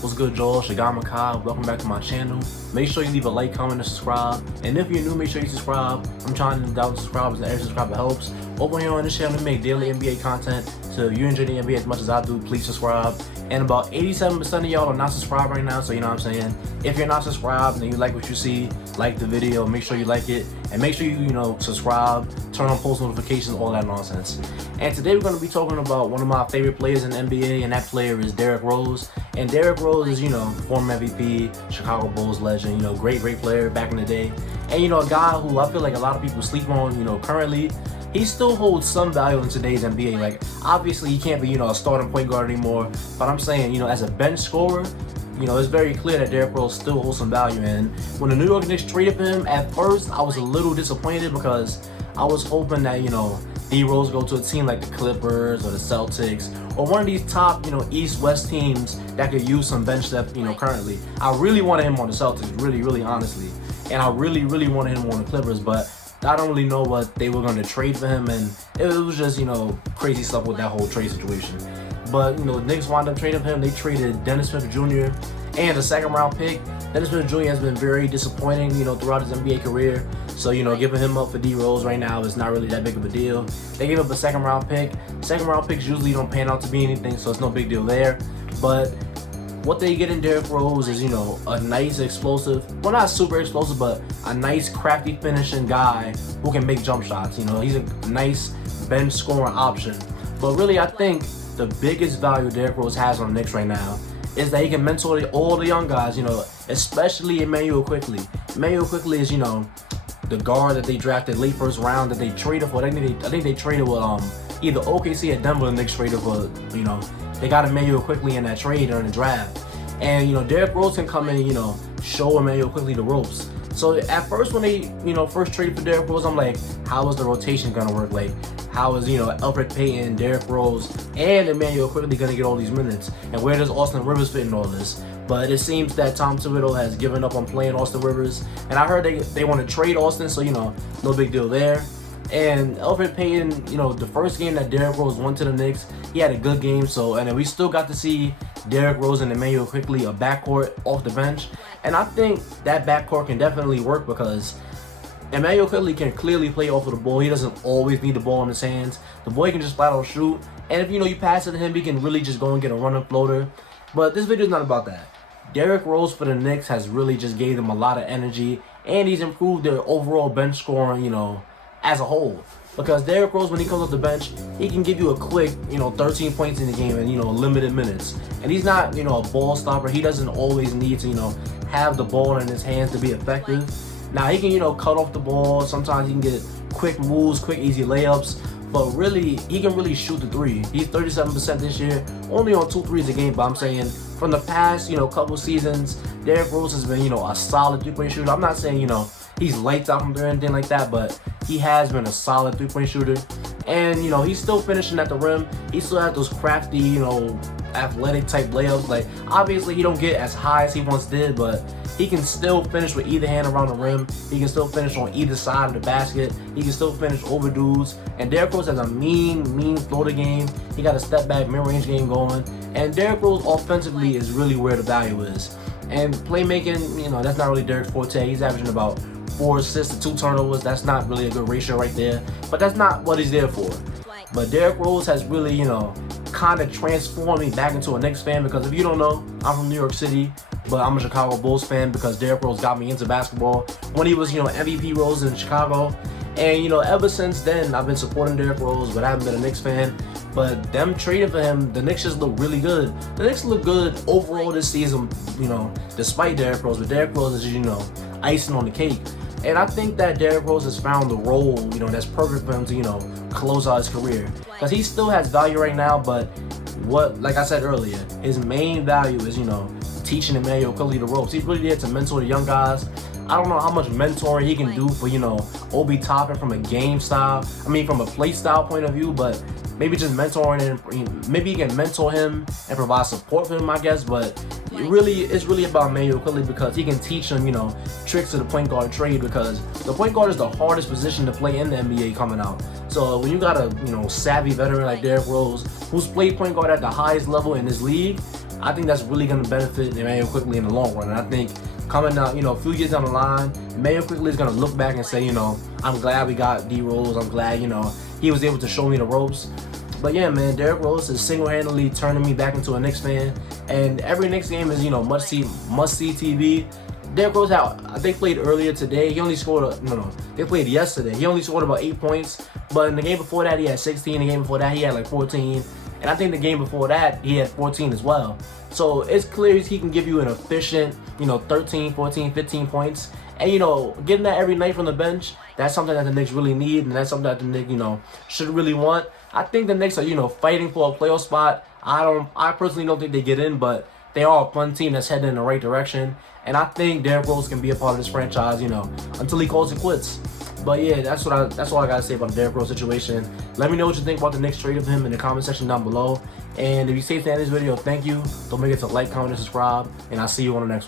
What's good, Joel? Shagama Kai. Welcome back to my channel. Make sure you leave a like, comment, and subscribe. And if you're new, make sure you subscribe. I'm trying to doubt subscribers, and every subscriber helps. Over here on this channel, we make daily NBA content. So if you enjoy the NBA as much as I do, please subscribe. And about 87% of y'all are not subscribed right now, so you know what I'm saying. If you're not subscribed and you like what you see, like the video, make sure you like it. And make sure you subscribe, turn on post notifications, all that nonsense. And today we're going to be talking about one of my favorite players in the NBA, and that player is Derrick Rose. And Derrick Rose is, former MVP, Chicago Bulls legend, great player back in the day. And, a guy who I feel like a lot of people sleep on, currently. He still holds some value in today's NBA. Like, obviously he can't be, a starting point guard anymore. But I'm saying, as a bench scorer, it's very clear that Derrick Rose still holds some value. And when the New York Knicks traded for him, at first I was a little disappointed because I was hoping that, D-Rose go to a team like the Clippers or the Celtics or one of these top, East-West teams that could use some bench depth, currently. I really wanted him on the Celtics, really, honestly. And I really wanted him on the Clippers, but I don't really know what they were going to trade for him, and it was just, crazy stuff with that whole trade situation. But, the Knicks wound up trading for him. They traded Dennis Smith Jr. and a second-round pick. Dennis Smith Jr. has been very disappointing, throughout his NBA career. So, giving him up for D-Rose right now is not really that big of a deal. They gave up a second-round pick. Second-round picks usually don't pan out to be anything, so it's no big deal there. But what they get in Derrick Rose is, a nice explosive, well, not super explosive, but a nice crafty finishing guy who can make jump shots. He's a nice bench scoring option. But really, I think the biggest value Derrick Rose has on the Knicks right now is that he can mentor all the young guys, especially Immanuel Quickley. Immanuel Quickley is, the guard that they drafted late first round that they traded for. I think they traded with either OKC or Denver. The Knicks traded for, they got Immanuel Quickley in that trade during the draft. And, Derrick Rose can come in and, show Immanuel Quickley the ropes. So at first when they, first traded for Derrick Rose, I'm like, how is the rotation gonna work? Like, how is, Elfrid Payton, Derrick Rose, and Immanuel Quickley gonna get all these minutes? And where does Austin Rivers fit in all this? But it seems that Tom Thibodeau has given up on playing Austin Rivers. And I heard they want to trade Austin, so, no big deal there. And Elfrid Payton, the first game that Derrick Rose went to the Knicks, he had a good game. So, and then we still got to see Derrick Rose and Immanuel Quickley a backcourt off the bench. And I think that backcourt can definitely work because Immanuel Quickley can clearly play off of the ball. He doesn't always need the ball in his hands. The boy can just flat out shoot. And if, you pass it to him, he can really just go and get a running floater. But this video is not about that. Derrick Rose for the Knicks has really just gave them a lot of energy. And he's improved their overall bench scoring, as a whole. Because Derrick Rose, when he comes off the bench, he can give you a quick, 13 points in the game and, limited minutes. And he's not, a ball stopper. He doesn't always need to, have the ball in his hands to be effective. Now, he can, cut off the ball. Sometimes he can get quick moves, quick, easy layups. But really, he can really shoot the three. He's 37% this year, only on 2 threes a game. But I'm saying from the past, couple seasons, Derrick Rose has been, a solid 3-point shooter. I'm not saying, he's lights out from there or anything like that, but he has been a solid 3-point shooter. And, he's still finishing at the rim. He still has those crafty, athletic type layups. Like, obviously he don't get as high as he once did, but he can still finish with either hand around the rim. He can still finish on either side of the basket. He can still finish over dudes. And Derrick Rose has a mean floater game. He got a step back mid-range game going. And Derrick Rose offensively is really where the value is. And playmaking, that's not really Derrick's forte. He's averaging about 4 assists to 2 turnovers. That's not really a good ratio right there. But that's not what he's there for. But Derrick Rose has really, kind of transformed me back into a Knicks fan, because if you don't know, I'm from New York City, but I'm a Chicago Bulls fan because Derrick Rose got me into basketball when he was, MVP Rose in Chicago. And, ever since then, I've been supporting Derrick Rose, but I haven't been a Knicks fan. But them trading for him, the Knicks just look really good. The Knicks look good overall this season, despite Derrick Rose. But Derrick Rose is, icing on the cake. And I think that Derrick Rose has found the role, that's perfect for him to, close out his career. Because he still has value right now, but like I said earlier, his main value is, teaching Immanuel Quickley the ropes. He's really there to mentor the young guys. I don't know how much mentoring he can do for, Obi Toppin from a game style, from a play style point of view, but maybe just mentoring him, maybe he can mentor him and provide support for him, I guess. But it's really about Immanuel Quickley because he can teach him, tricks of the point guard trade, because the point guard is the hardest position to play in the NBA coming out. So when you got a, savvy veteran like Derrick Rose, who's played point guard at the highest level in this league, I think that's really going to benefit Immanuel Quickley in the long run. And I think coming out, a few years down the line, Immanuel Quickley is going to look back and say, I'm glad we got D Rose. I'm glad, he was able to show me the ropes. But yeah, man, Derrick Rose is single-handedly turning me back into a Knicks fan. And every Knicks game is, must-see TV. Derrick Rose, they played earlier today. He only scored, they played yesterday. He only scored about 8 points. But in the game before that, he had 16. The game before that, he had like 14. And I think the game before that, he had 14 as well. So it's clear he can give you an efficient, 13, 14, 15 points. And, getting that every night from the bench, that's something that the Knicks really need. And that's something that the Knicks, should really want. I think the Knicks are, fighting for a playoff spot. I personally don't think they get in, but they are a fun team that's heading in the right direction. And I think Derrick Rose can be a part of this franchise, until he calls it quits. But yeah, that's all I gotta say about the Derrick Rose situation. Let me know what you think about the Knicks trade of him in the comment section down below. And if you stayed to the end of this video, thank you. Don't forget to like, comment, and subscribe. And I'll see you on the next one.